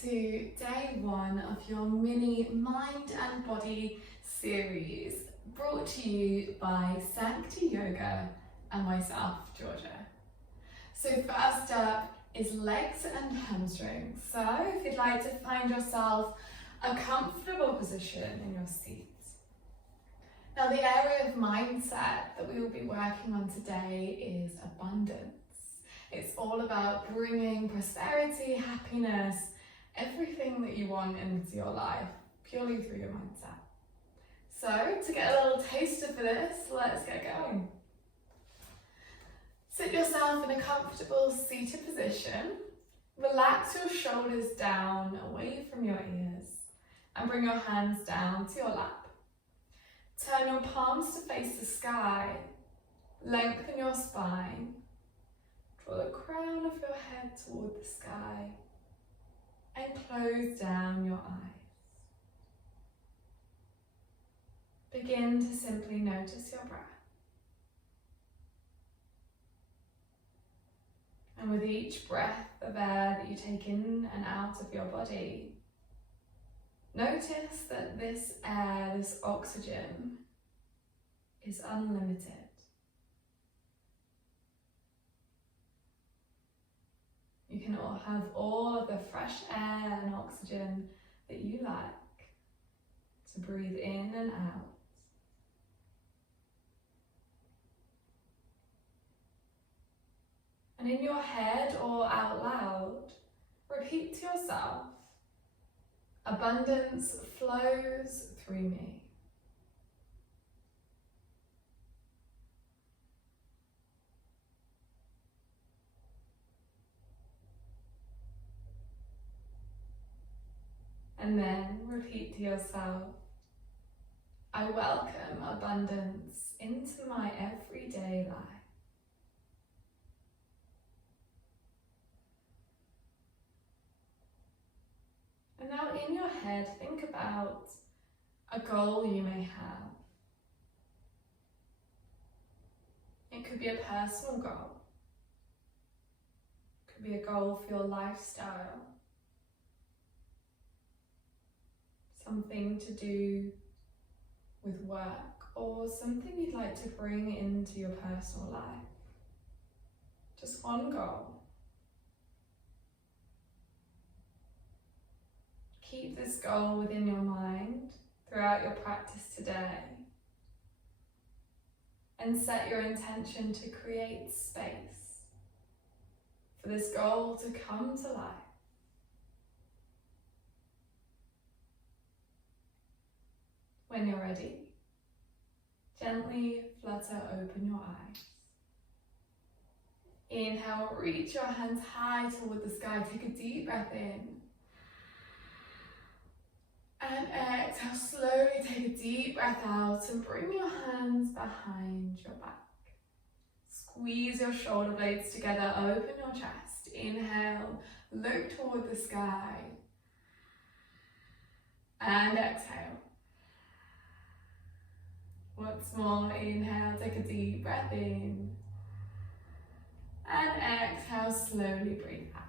to day one of your mini mind and body series brought to you by Sancti Yoga and myself, Georgia. So first up is legs and hamstrings. So if you'd like to find yourself a comfortable position in your seat. Now the area of mindset that we will be working on today is abundance. It's all about bringing prosperity, happiness, everything that you want into your life, purely through your mindset. So to get a little taster for this, let's get going. Sit yourself in a comfortable seated position. Relax your shoulders down away from your ears and bring your hands down to your lap. Turn your palms to face the sky. Lengthen your spine. Draw the crown of your head toward the sky and close down your eyes. Begin to simply notice your breath. And with each breath of air that you take in and out of your body, notice that this air, this oxygen, is unlimited. You can have all of the fresh air and oxygen that you like to breathe in and out. And in your head or out loud, repeat to yourself, abundance flows through me. And then repeat to yourself, I welcome abundance into my everyday life. And now in your head, think about a goal you may have. It could be a personal goal. It could be a goal for your lifestyle. Something to do with work or something you'd like to bring into your personal life. Just one goal. Keep this goal within your mind throughout your practice today and set your intention to create space for this goal to come to life. When you're ready, gently flutter open your eyes. Inhale, reach your hands high toward the sky. Take a deep breath in. And exhale, slowly take a deep breath out and bring your hands behind your back. Squeeze your shoulder blades together, open your chest. Inhale, look toward the sky. And exhale. Once more, inhale, take a deep breath in. And exhale, slowly breathe out.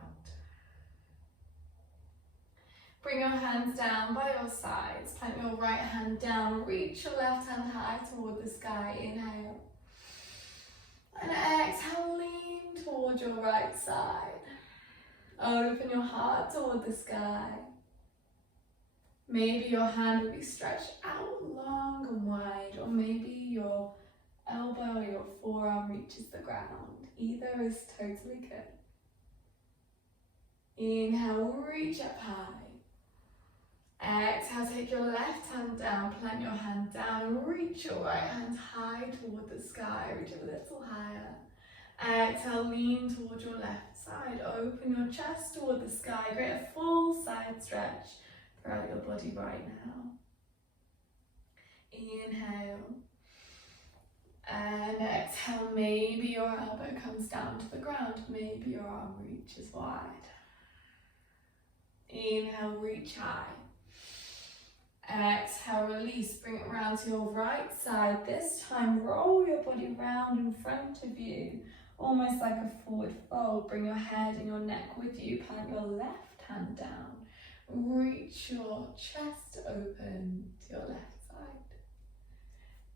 Bring your hands down by your sides. Plant your right hand down. Reach your left hand high toward the sky. Inhale. And exhale, lean toward your right side. Open your heart toward the sky. Maybe your hand will be stretched out long and wide, or maybe your elbow or your forearm reaches the ground. Either is totally good. Inhale, reach up high. Exhale, take your left hand down, plant your hand down, and reach your right hand high toward the sky. Reach a little higher. Exhale, lean toward your left side. Open your chest toward the sky. Create a full side stretch throughout your body right now. Inhale. And exhale, maybe your elbow comes down to the ground. Maybe your arm reaches wide. Inhale, reach high. Exhale, release, bring it around to your right side. This time, roll your body round in front of you, almost like a forward fold. Bring your head and your neck with you. Plant your left hand down. Reach your chest open to your left side.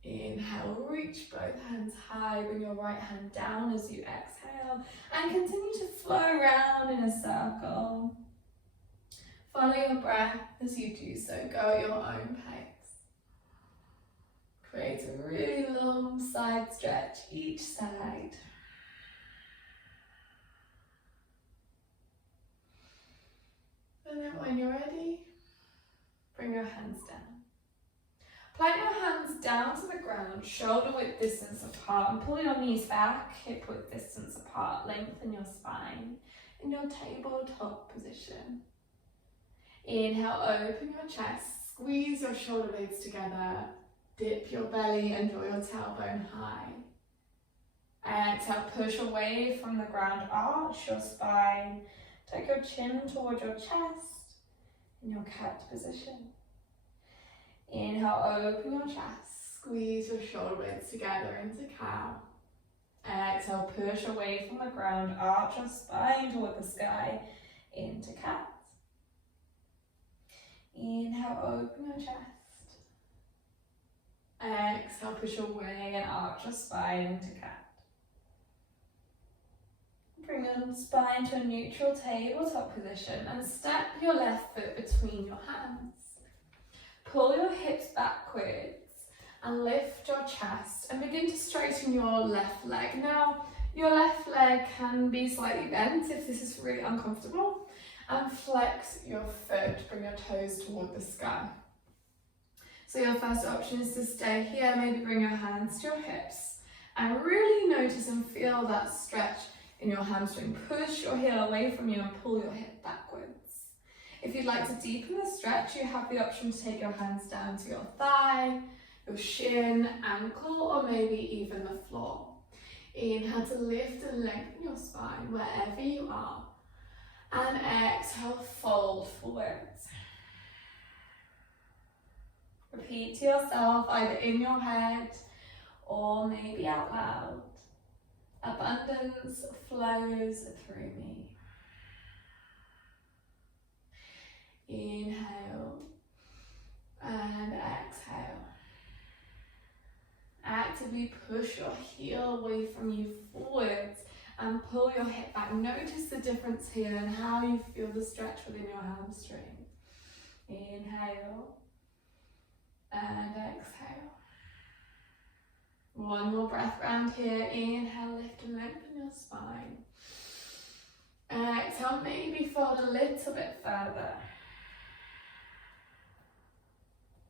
Inhale, reach both hands high, bring your right hand down as you exhale, and continue to flow around in a circle. Follow your breath as you do so, go at your own pace. Create a really long side stretch each side. And then when you're ready, bring your hands down. Plant your hands down to the ground, shoulder width distance apart, and pull your knees back, hip width distance apart. Lengthen your spine in your tabletop position. Inhale, open your chest, squeeze your shoulder blades together, dip your belly and draw your tailbone high. Exhale, push away from the ground, arch your spine, take your chin toward your chest in your cat position. Inhale, open your chest, squeeze your shoulder blades together into cow. Exhale, push away from the ground, arch your spine toward the sky into cat. Inhale, open your chest. Exhale, push away and arch your spine into cat. Bring your spine to a neutral tabletop position and step your left foot between your hands. Pull your hips backwards and lift your chest and begin to straighten your left leg. Now, your left leg can be slightly bent if this is really uncomfortable, and flex your foot, bring your toes toward the sky. So your first option is to stay here, maybe bring your hands to your hips and really notice and feel that stretch in your hamstring. Push your heel away from you and pull your hip backwards. If you'd like to deepen the stretch, you have the option to take your hands down to your thigh, your shin, ankle, or maybe even the floor. Inhale to lift and lengthen your spine wherever you are. And exhale, fold forwards. Repeat to yourself, either in your head or maybe out loud. Abundance flows through me. Inhale and exhale. Actively push your heel away from you forwards and pull your hip back. Notice the difference here and how you feel the stretch within your hamstring. Inhale and exhale. One more breath round here. Inhale, lift and lengthen your spine. Exhale, maybe fold a little bit further.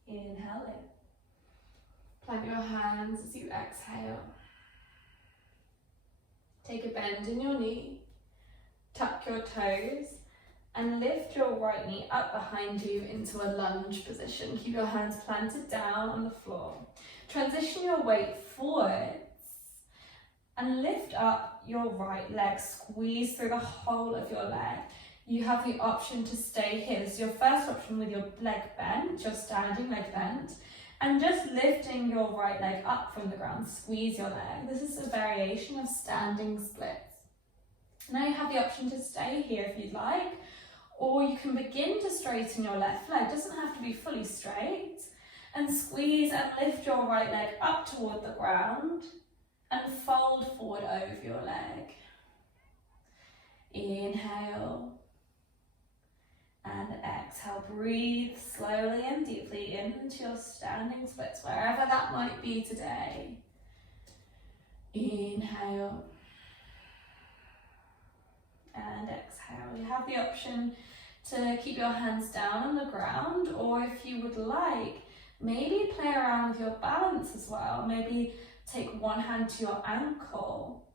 Inhale in. Plant your hands as you exhale. Take a bend in your knee, tuck your toes, and lift your right knee up behind you into a lunge position. Keep your hands planted down on the floor. Transition your weight forwards and lift up your right leg. Squeeze through the whole of your leg. You have the option to stay here. This is your first option with your leg bent, your standing leg bent, and just lifting your right leg up from the ground. Squeeze your leg. This is a variation of standing splits. Now you have the option to stay here if you'd like, or you can begin to straighten your left leg. It doesn't have to be fully straight. And squeeze and lift your right leg up toward the ground and fold forward over your leg. Inhale and exhale. Breathe slowly and deeply into your standing splits, wherever that might be today. Inhale and exhale. You have the option to keep your hands down on the ground, or if you would like, maybe play around with your balance as well. Maybe take one hand to your ankle,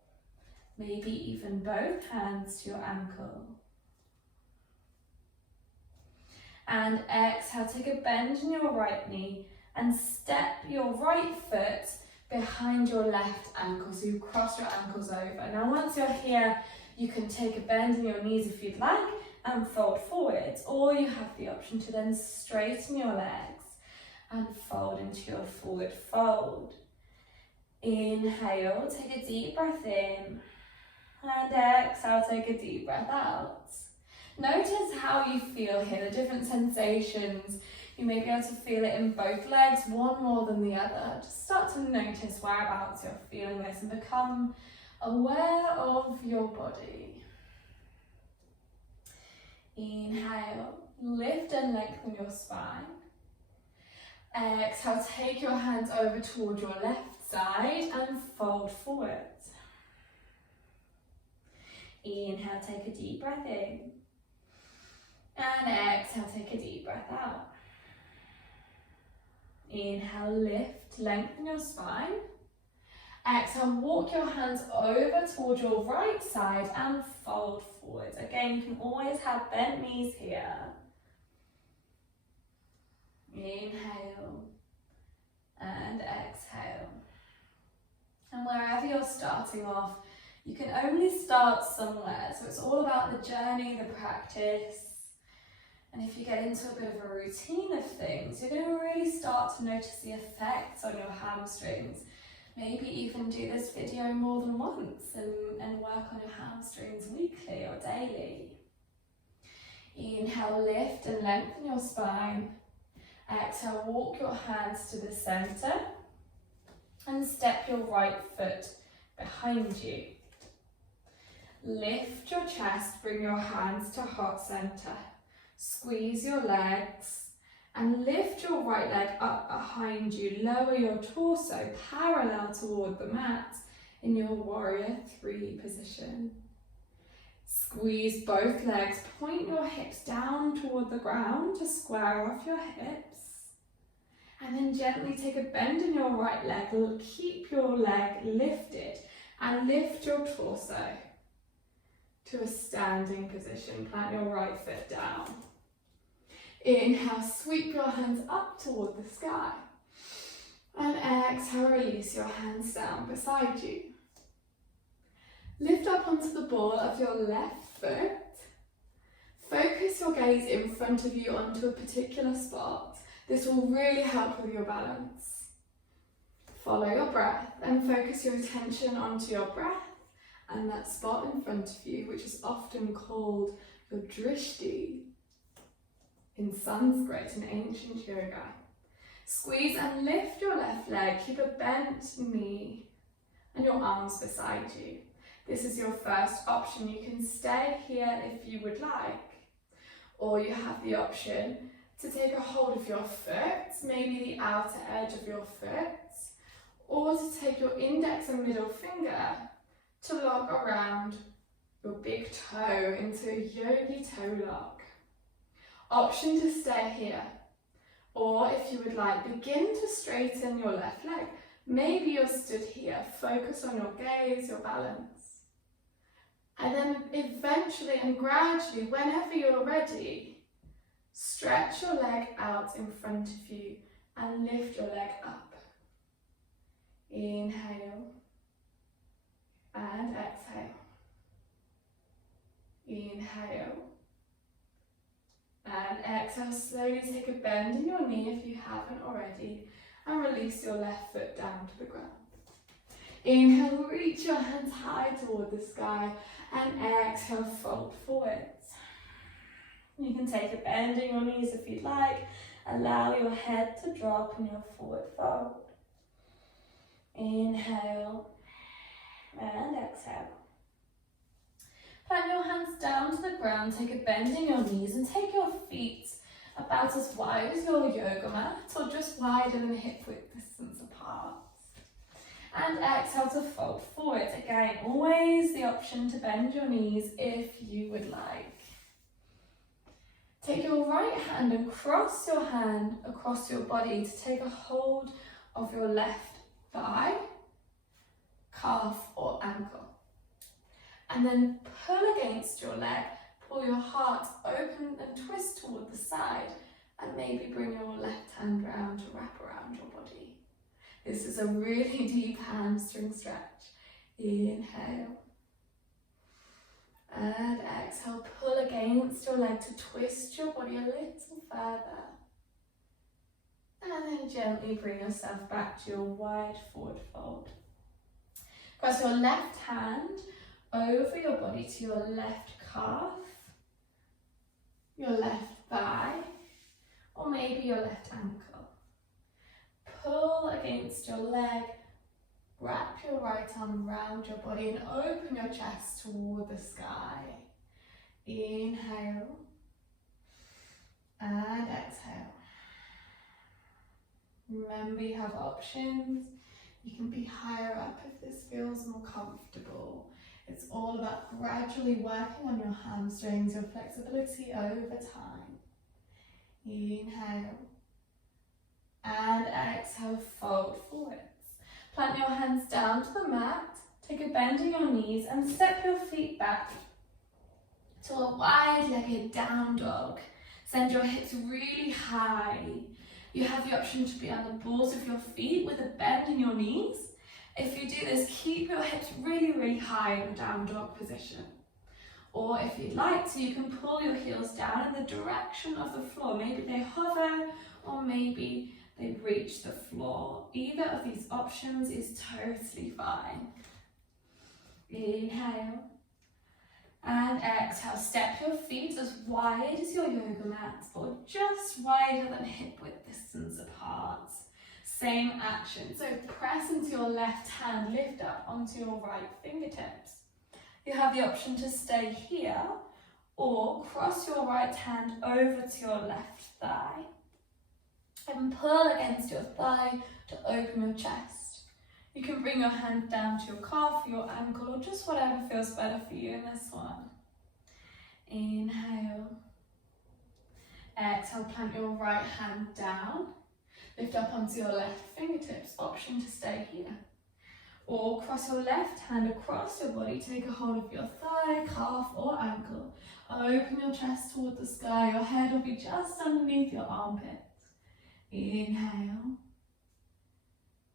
maybe even both hands to your ankle. And exhale, take a bend in your right knee and step your right foot behind your left ankle. So you cross your ankles over. Now once you're here, you can take a bend in your knees if you'd like and fold forwards, or you have the option to then straighten your legs and fold into your forward fold. Inhale, take a deep breath in, and exhale, take a deep breath out. Notice how you feel here, the different sensations. You may be able to feel it in both legs, one more than the other. Just start to notice whereabouts you're feeling this and become aware of your body. Inhale, lift and lengthen your spine. Exhale, take your hands over toward your left side and fold forward. Inhale, take a deep breath in. And exhale, take a deep breath out. Inhale, lift, lengthen your spine. Exhale, walk your hands over toward your right side and fold forward. Again, you can always have bent knees here. Inhale and exhale. And wherever you're starting off, you can only start somewhere. So it's all about the journey, the practice. And if you get into a bit of a routine of things, you're going to really start to notice the effects on your hamstrings. Maybe even do this video more than once and work on your hamstrings weekly or daily. Inhale, lift and lengthen your spine. Exhale, walk your hands to the center and step your right foot behind you. Lift your chest, bring your hands to heart center. Squeeze your legs and lift your right leg up behind you. Lower your torso parallel toward the mat in your warrior 3 position. Squeeze both legs, point your hips down toward the ground to square off your hips. And then gently take a bend in your right leg. Keep your leg lifted and lift your torso to a standing position. Plant your right foot down. Inhale, sweep your hands up toward the sky. And exhale, release your hands down beside you. Lift up onto the ball of your left foot. Focus your gaze in front of you onto a particular spot. This will really help with your balance. Follow your breath and focus your attention onto your breath and that spot in front of you, which is often called your drishti in Sanskrit, in ancient yoga. Squeeze and lift your left leg. Keep a bent knee and your arms beside you. This is your first option. You can stay here if you would like, or you have the option to take a hold of your foot, maybe the outer edge of your foot, or to take your index and middle finger to lock around your big toe into a yogi toe lock. Option to stay here, or if you would like, begin to straighten your left leg. Maybe you're stood here, focus on your gaze, your balance. And then eventually and gradually, whenever you're ready, stretch your leg out in front of you and lift your leg up. Inhale and exhale. Inhale and exhale. Slowly take a bend in your knee if you haven't already and release your left foot down to the ground. Inhale, reach your hands high toward the sky and exhale, fold forwards. You can take a bend in your knees if you'd like. Allow your head to drop in your forward fold. Inhale and exhale. Plant your hands down to the ground, take a bend in your knees and take your feet about as wide as your yoga mat or just wider than hip width distance apart. And exhale to fold forward. Again, always the option to bend your knees if you would like. Take your right hand and cross your hand across your body to take a hold of your left thigh, calf or ankle. And then pull against your leg, pull your heart open and twist toward the side and maybe bring your left hand round to wrap around your body. This is a really deep hamstring stretch. Inhale. And exhale, pull against your leg to twist your body a little further. And then gently bring yourself back to your wide forward fold. Cross your left hand over your body to your left calf your left thigh, or maybe your left ankle. Pull against your leg, wrap your right arm around your body and open your chest toward the sky. Inhale and exhale. Remember, you have options. You can be higher up if this feels more comfortable. It's all about gradually working on your hamstrings, your flexibility over time. Inhale and exhale, fold forwards. Plant your hands down to the mat, take a bend in your knees and step your feet back to a wide-legged down dog. Send your hips really high. You have the option to be on the balls of your feet with a bend in your knees. If you do this, keep your hips really, really high in the down dog position. Or if you'd like to, you can pull your heels down in the direction of the floor. Maybe they hover, or maybe they reach the floor. Either of these options is totally fine. Inhale and exhale. Step your feet as wide as your yoga mat, or just wider than hip width distance apart. Same action. So press into your left hand, lift up onto your right fingertips. You have the option to stay here, or cross your right hand over to your left thigh and pull against your thigh to open your chest. You can bring your hand down to your calf, your ankle, or just whatever feels better for you in this one. Inhale. Exhale, plant your right hand down. Lift up onto your left fingertips, option to stay here. Or cross your left hand across your body, take a hold of your thigh, calf or ankle. Open your chest toward the sky, your head will be just underneath your armpits. Inhale.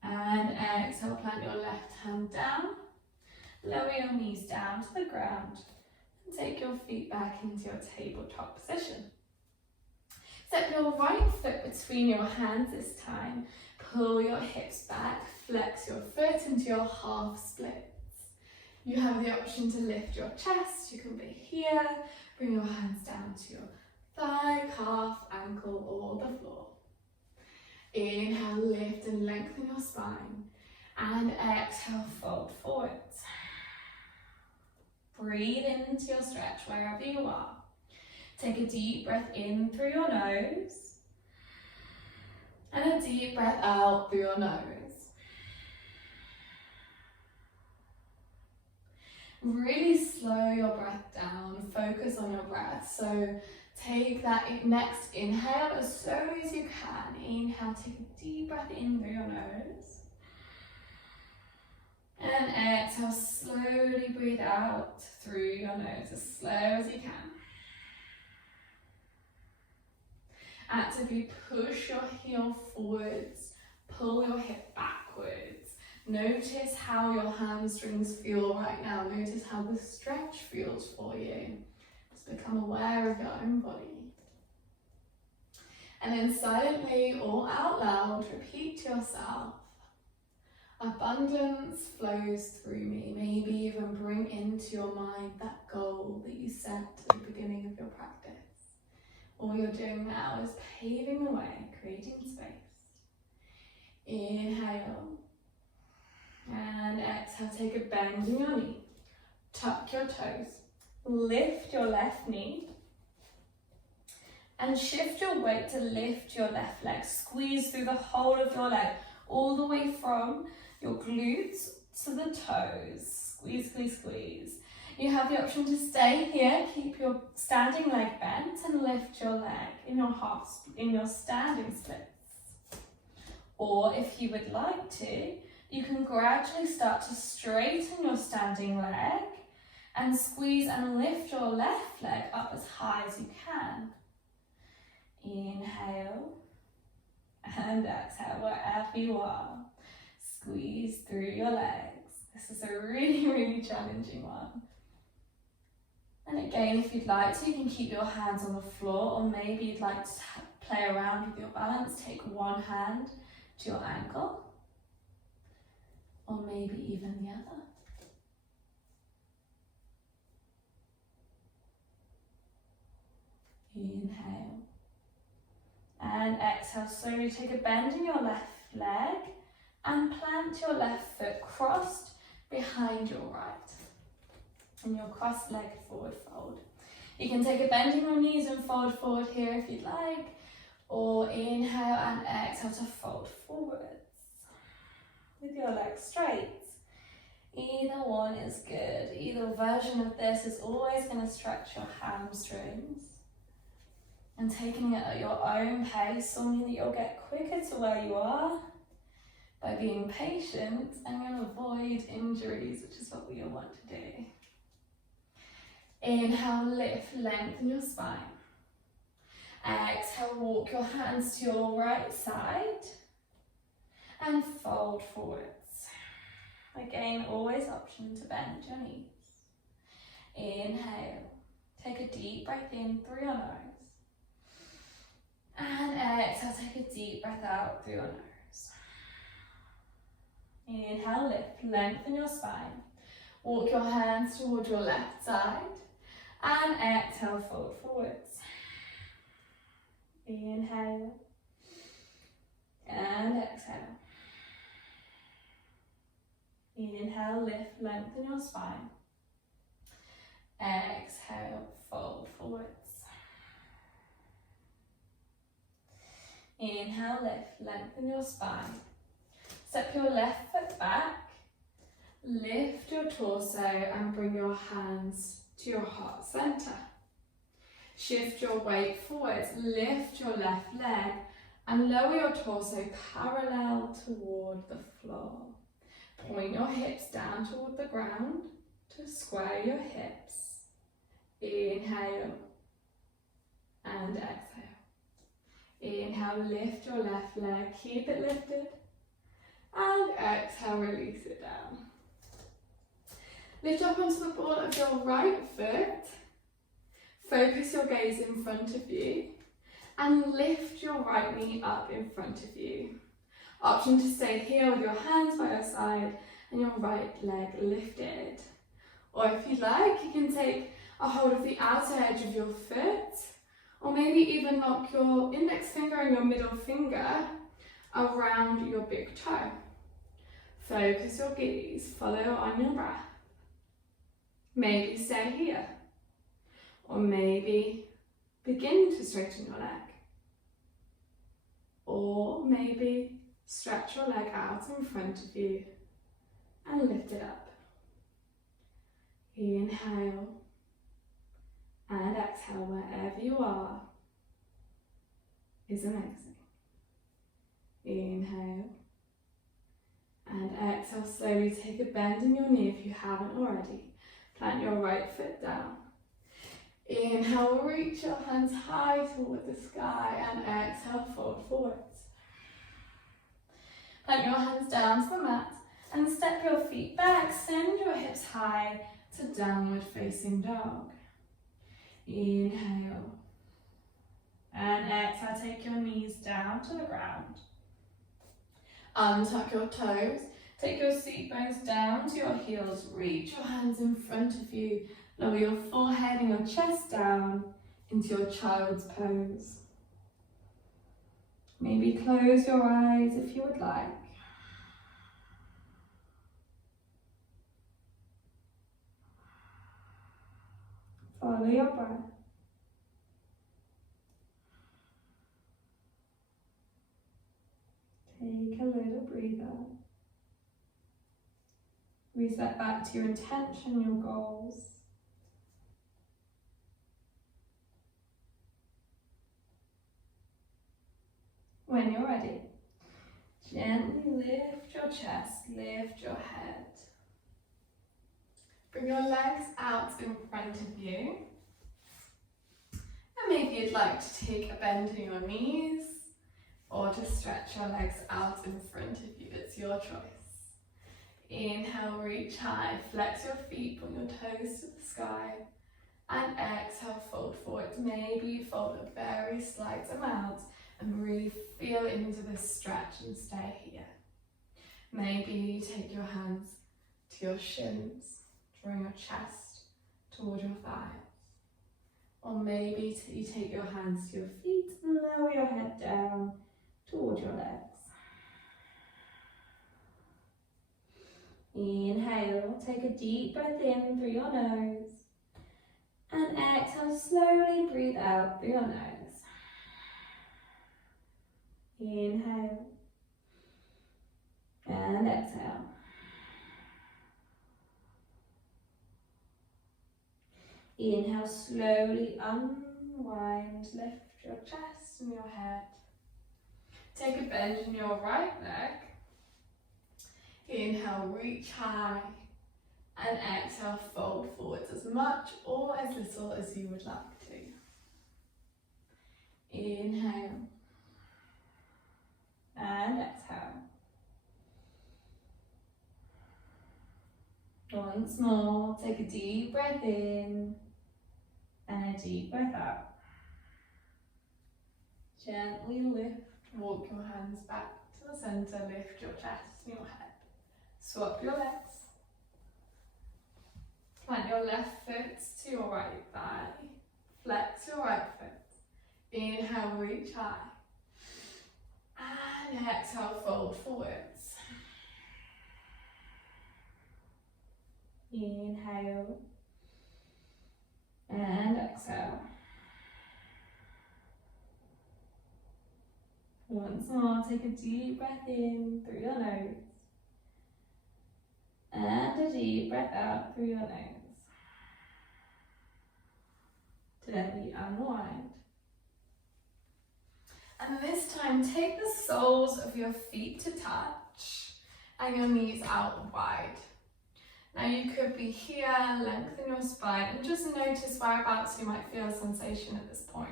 And exhale, plant your left hand down. Lower your knees down to the ground and take your feet back into your tabletop position. Step your right foot between your hands this time. Pull your hips back, flex your foot into your half splits. You have the option to lift your chest. You can be here, bring your hands down to your thigh, calf, ankle or the floor. Inhale, lift and lengthen your spine. And exhale, fold forwards. Breathe into your stretch wherever you are. Take a deep breath in through your nose and a deep breath out through your nose. Really slow your breath down, focus on your breath. So take that next inhale as slow as you can. Inhale, take a deep breath in through your nose. And exhale, slowly breathe out through your nose as slow as you can. Actively push your heel forwards, pull your hip backwards. Notice how your hamstrings feel right now. Notice how the stretch feels for you. Just become aware of your own body. And then silently or out loud, repeat to yourself, abundance flows through me. Maybe even bring into your mind that goal that you set at the beginning of your practice. All you're doing now is paving the way, creating space. Inhale. And exhale, take a bend in your knee. Tuck your toes. Lift your left knee. And shift your weight to lift your left leg. Squeeze through the whole of your leg, all the way from your glutes to the toes. Squeeze, squeeze, squeeze. You have the option to stay here, keep your standing leg bent and lift your leg in your standing splits. Or if you would like to, you can gradually start to straighten your standing leg and squeeze and lift your left leg up as high as you can. Inhale and exhale wherever you are. Squeeze through your legs. This is a really, really challenging one. And again, if you'd like to, you can keep your hands on the floor, or maybe you'd like to play around with your balance. Take one hand to your ankle, or maybe even the other. Inhale. And exhale, slowly take a bend in your left leg and plant your left foot crossed behind your right. And your cross-legged forward fold. You can take a bend in your knees and fold forward here if you'd like, or inhale and exhale to fold forwards with your legs straight. Either one is good. Either version of this is always going to stretch your hamstrings. And taking it at your own pace will mean that you'll get quicker to where you are. By being patient, and you'll avoid injuries, which is what we all want to do. Inhale, lift, lengthen your spine. Exhale, walk your hands to your right side and fold forwards. Again, always option to bend your knees. Inhale, take a deep breath in through your nose. And exhale, take a deep breath out through your nose. Inhale, lift, lengthen your spine. Walk your hands towards your left side. And exhale, fold forwards. Inhale. And exhale. Inhale, lift, lengthen your spine. Exhale, fold forwards. Inhale, lift, lengthen your spine. Step your left foot back. Lift your torso and bring your hands to your heart center. Shift your weight forwards, lift your left leg and lower your torso parallel toward the floor. Point your hips down toward the ground to square your hips. Inhale and exhale. Inhale, lift your left leg, keep it lifted. And exhale, release it down. Lift up onto the ball of your right foot. Focus your gaze in front of you. And lift your right knee up in front of you. Option to stay here with your hands by your side and your right leg lifted. Or if you'd like, you can take a hold of the outer edge of your foot. Or maybe even knock your index finger and your middle finger around your big toe. Focus your gaze, follow on your breath. Maybe stay here. Or maybe begin to straighten your leg. Or maybe stretch your leg out in front of you and lift it up. Inhale and exhale wherever you are is amazing. Inhale and exhale, slowly take a bend in your knee if you haven't already. Plant your right foot down. Inhale, reach your hands high toward the sky and exhale, fold forwards. Plant your hands down to the mat and step your feet back, send your hips high to downward facing dog. Inhale and exhale, take your knees down to the ground. Untuck your toes, take your seat bones down to your heels, reach your hands in front of you, lower your forehead and your chest down into your child's pose. Maybe close your eyes if you would like. Follow your breath. Take a little breather. Reset back to your intention, your goals. When you're ready, gently lift your chest, lift your head. Bring your legs out in front of you. And maybe you'd like to take a bend in your knees or to stretch your legs out in front of you. It's your choice. Inhale, reach high, flex your feet, bring your toes to the sky. And exhale, fold forward. Maybe you fold a very slight amount and really feel into this stretch and stay here. Maybe you take your hands to your shins, drawing your chest toward your thighs. Or maybe you take your hands to your feet and lower your head down toward your legs. Inhale, take a deep breath in through your nose. And exhale, slowly breathe out through your nose. Inhale. And exhale. Inhale, slowly unwind, lift your chest and your head. Take a bend in your right leg. Inhale, reach high. And exhale, fold forwards as much or as little as you would like to. Inhale. And exhale. Once more, take a deep breath in and a deep breath out. Gently lift, walk your hands back to the center, lift your chest and your head. Swap your legs. Plant your left foot to your right thigh. Flex your right foot. Inhale, reach high. And exhale, fold forwards. Inhale. And exhale. Once more, take a deep breath in through your nose. And a deep breath out through your nose. Gently unwind. And this time, take the soles of your feet to touch and your knees out wide. Now you could be here, lengthen your spine and just notice whereabouts you might feel a sensation at this point.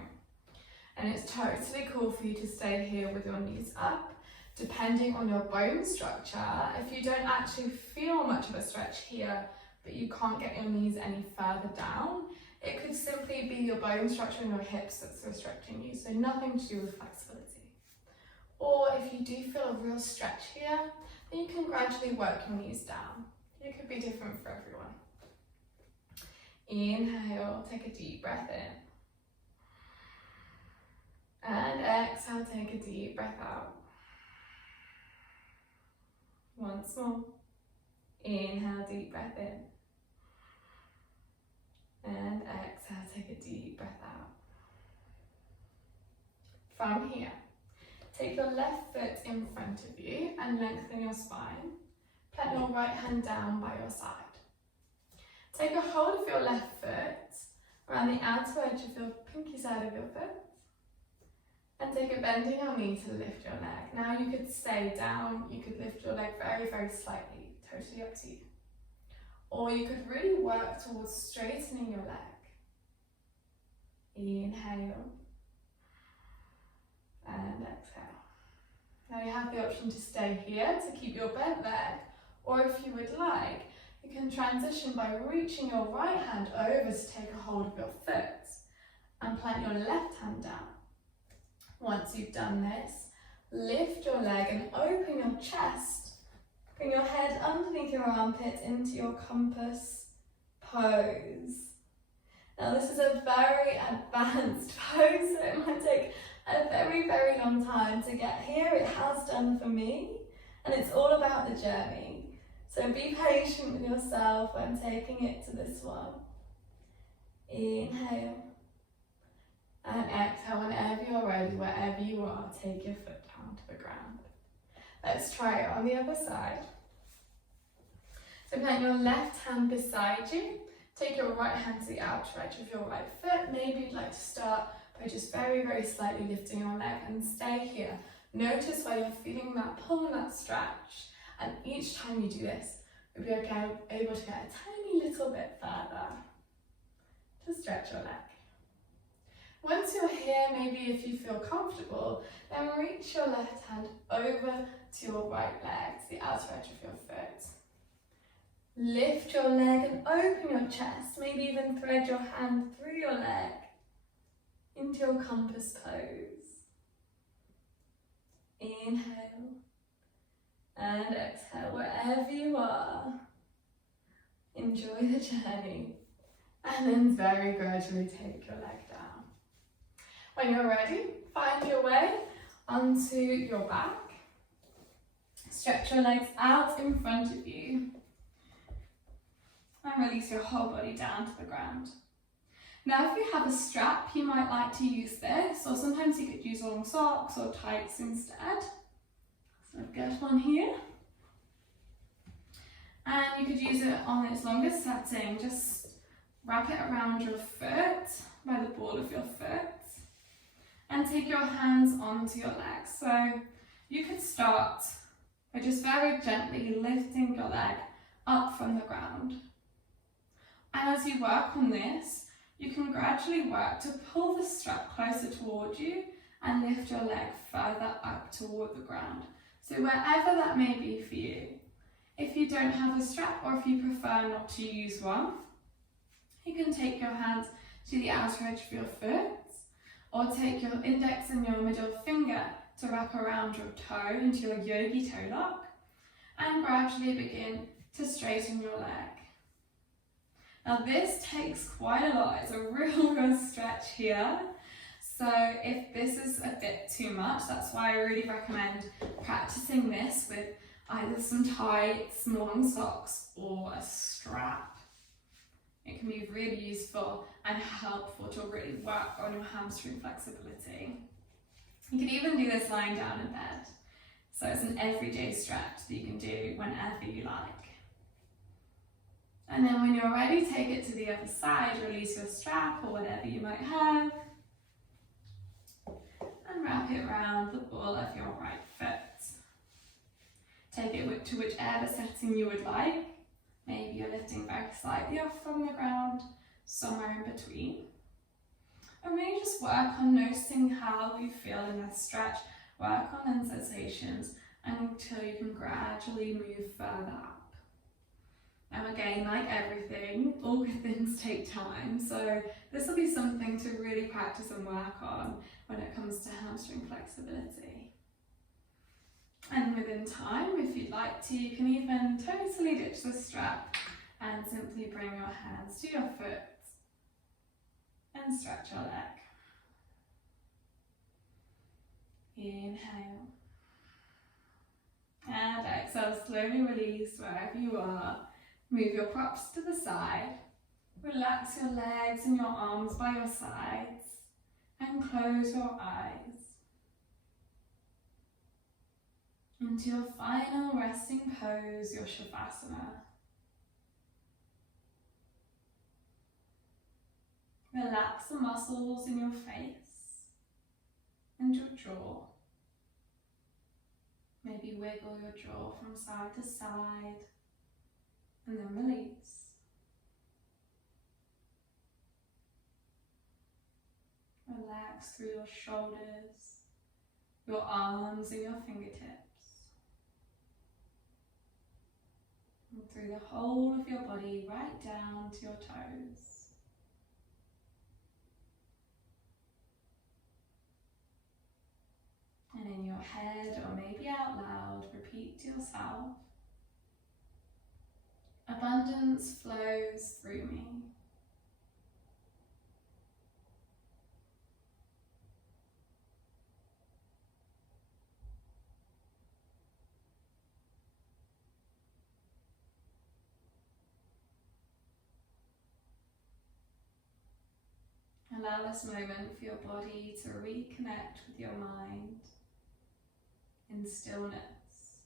And it's totally cool for you to stay here with your knees up. Depending on your bone structure, if you don't actually feel much of a stretch here, but you can't get your knees any further down, it could simply be your bone structure in your hips that's restricting you, so nothing to do with flexibility. Or if you do feel a real stretch here, then you can gradually work your knees down. It could be different for everyone. Inhale, take a deep breath in. And exhale, take a deep breath out. Once more. Inhale, deep breath in. And exhale, take a deep breath out. From here, take your left foot in front of you and lengthen your spine. Plant your right hand down by your side. Take a hold of your left foot around the outer edge of your pinky side of your foot. And take a bend in your knee to lift your leg. Now you could stay down, you could lift your leg very, very slightly, totally up to you. Or you could really work towards straightening your leg. Inhale. And exhale. Now you have the option to stay here to keep your bent leg, or if you would like, you can transition by reaching your right hand over to take a hold of your foot and plant your left hand down. Once you've done this, lift your leg and open your chest. Bring your head underneath your armpit into your compass pose. Now this is a very advanced pose, so it might take a very, very long time to get here. It has done for me, and it's all about the journey. So be patient with yourself when taking it to this one. Inhale. And exhale, whenever you're ready, wherever you are, take your foot down to the ground. Let's try it on the other side. So plant your left hand beside you. Take your right hand to the outer edge of your right foot. Maybe you'd like to start by just very, very slightly lifting your leg and stay here. Notice where you're feeling that pull and that stretch. And each time you do this, you'll be able to get a tiny little bit further to stretch your leg. Once you're here, maybe if you feel comfortable, then reach your left hand over to your right leg, to the outer edge of your foot. Lift your leg and open your chest, maybe even thread your hand through your leg into your compass pose. Inhale and exhale wherever you are. Enjoy the journey and then very gradually take your leg down. When you're ready, find your way onto your back. Stretch your legs out in front of you and release your whole body down to the ground. Now if you have a strap, you might like to use this, or sometimes you could use long socks or tights instead. So I've got one here. And you could use it on its longest setting, just wrap it around your foot, by the ball of your foot, and take your hands onto your legs. So you could start by just very gently lifting your leg up from the ground. And as you work on this, you can gradually work to pull the strap closer toward you and lift your leg further up toward the ground. So wherever that may be for you. If you don't have a strap, or if you prefer not to use one, you can take your hands to the outer edge of your foot, or take your index and your middle finger to wrap around your toe into your yogi toe lock, and gradually begin to straighten your leg. Now this takes quite a lot, it's a real stretch here. So if this is a bit too much, that's why I really recommend practicing this with either some tights, some long socks, or a strap. It can be really useful and helpful to really work on your hamstring flexibility. You can even do this lying down in bed. So it's an everyday stretch that you can do whenever you like. And then when you're ready, take it to the other side, release your strap or whatever you might have, and wrap it around the ball of your right foot. Take it to whichever setting you would like. Maybe you're lifting very slightly off from the ground, somewhere in between. And really just work on noticing how you feel in this stretch. Work on the sensations until you can gradually move further up. And again, like everything, all good things take time. So this will be something to really practice and work on when it comes to hamstring flexibility. And within time, if you'd like to, you can even totally ditch the strap and simply bring your hands to your foot and stretch your leg. Inhale. And exhale, slowly release wherever you are. Move your props to the side. Relax your legs and your arms by your sides and close your eyes. Into your final resting pose, your Shavasana. Relax the muscles in your face and your jaw. Maybe wiggle your jaw from side to side and then release. Relax through your shoulders, your arms and your fingertips, and through the whole of your body right down to your toes. And in your head, or maybe out loud, repeat to yourself, abundance flows through me. Allow this moment for your body to reconnect with your mind in stillness,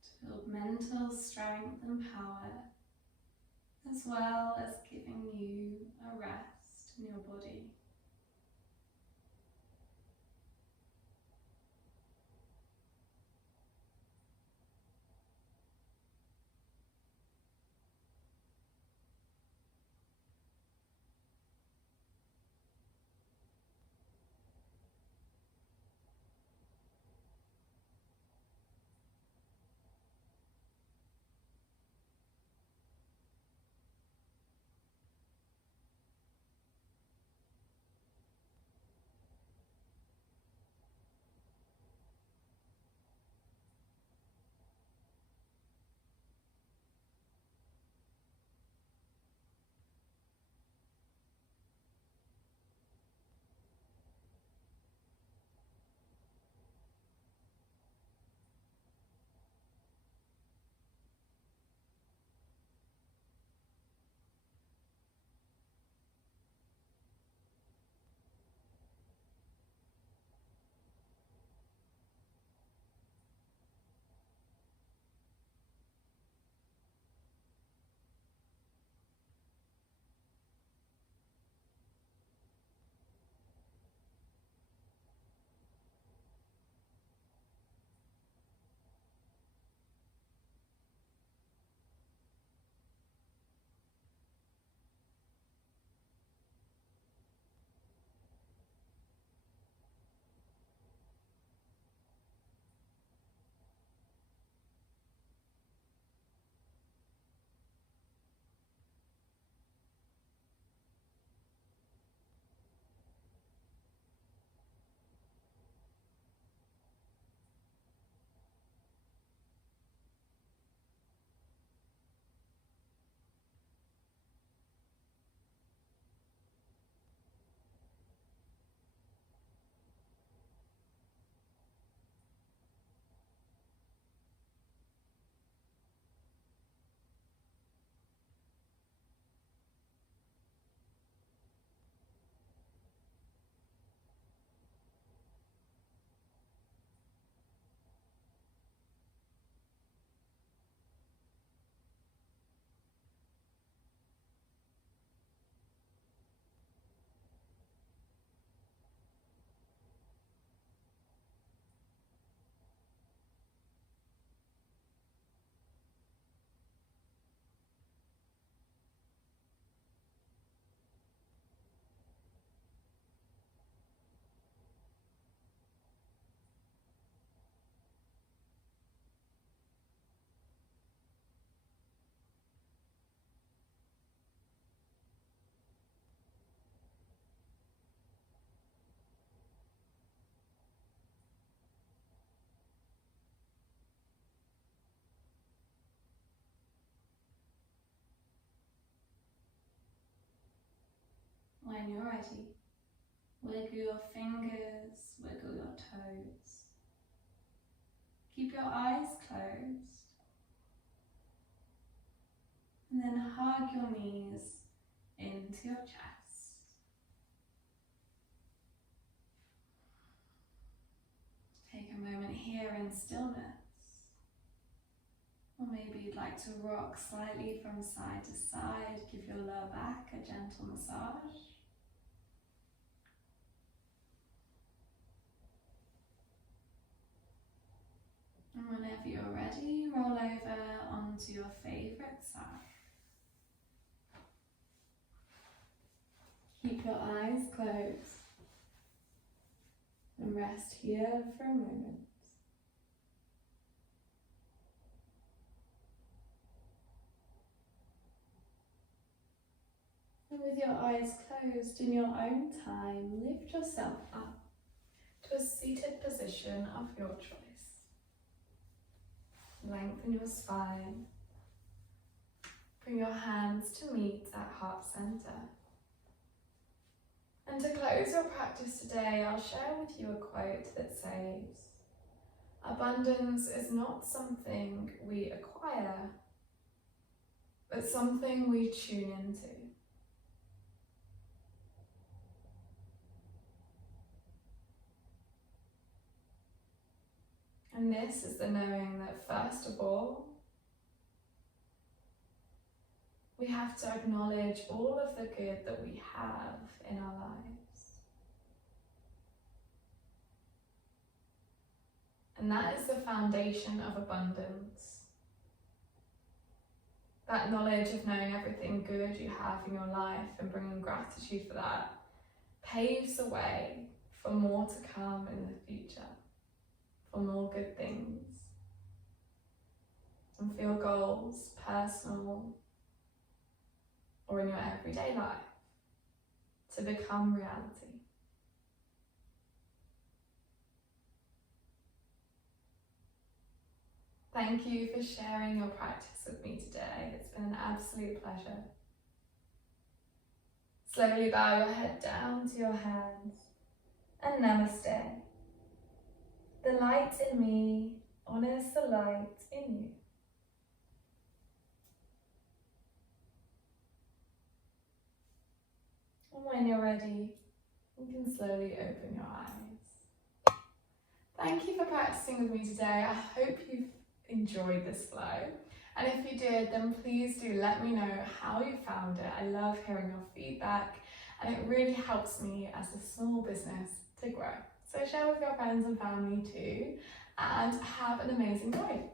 to build mental strength and power, as well as giving you a rest in your body. when you're ready, wiggle your fingers, wiggle your toes. Keep your eyes closed. And then hug your knees into your chest. Take a moment here in stillness. Or maybe you'd like to rock slightly from side to side. Give your lower back a gentle massage. And whenever you're ready, roll over onto your favourite side. Keep your eyes closed and rest here for a moment. And with your eyes closed, in your own time, lift yourself up to a seated position of your choice. Lengthen your spine. Bring your hands to meet at heart center. And to close your practice today, I'll share with you a quote that says, "Abundance is not something we acquire, but something we tune into." And this is the knowing that first of all, we have to acknowledge all of the good that we have in our lives. And that is the foundation of abundance. That knowledge of knowing everything good you have in your life and bringing gratitude for that paves the way for more to come in the future. For more good things, and for your goals, personal or in your everyday life, to become reality. Thank you for sharing your practice with me today. It's been an absolute pleasure. Slowly bow your head down to your hands and Namaste. The light in me honors the light in you. And when you're ready, you can slowly open your eyes. Thank you for practicing with me today. I hope you've enjoyed this flow. And if you did, then please do let me know how you found it. I love hearing your feedback, and it really helps me as a small business to grow. So share with your friends and family too, and have an amazing day.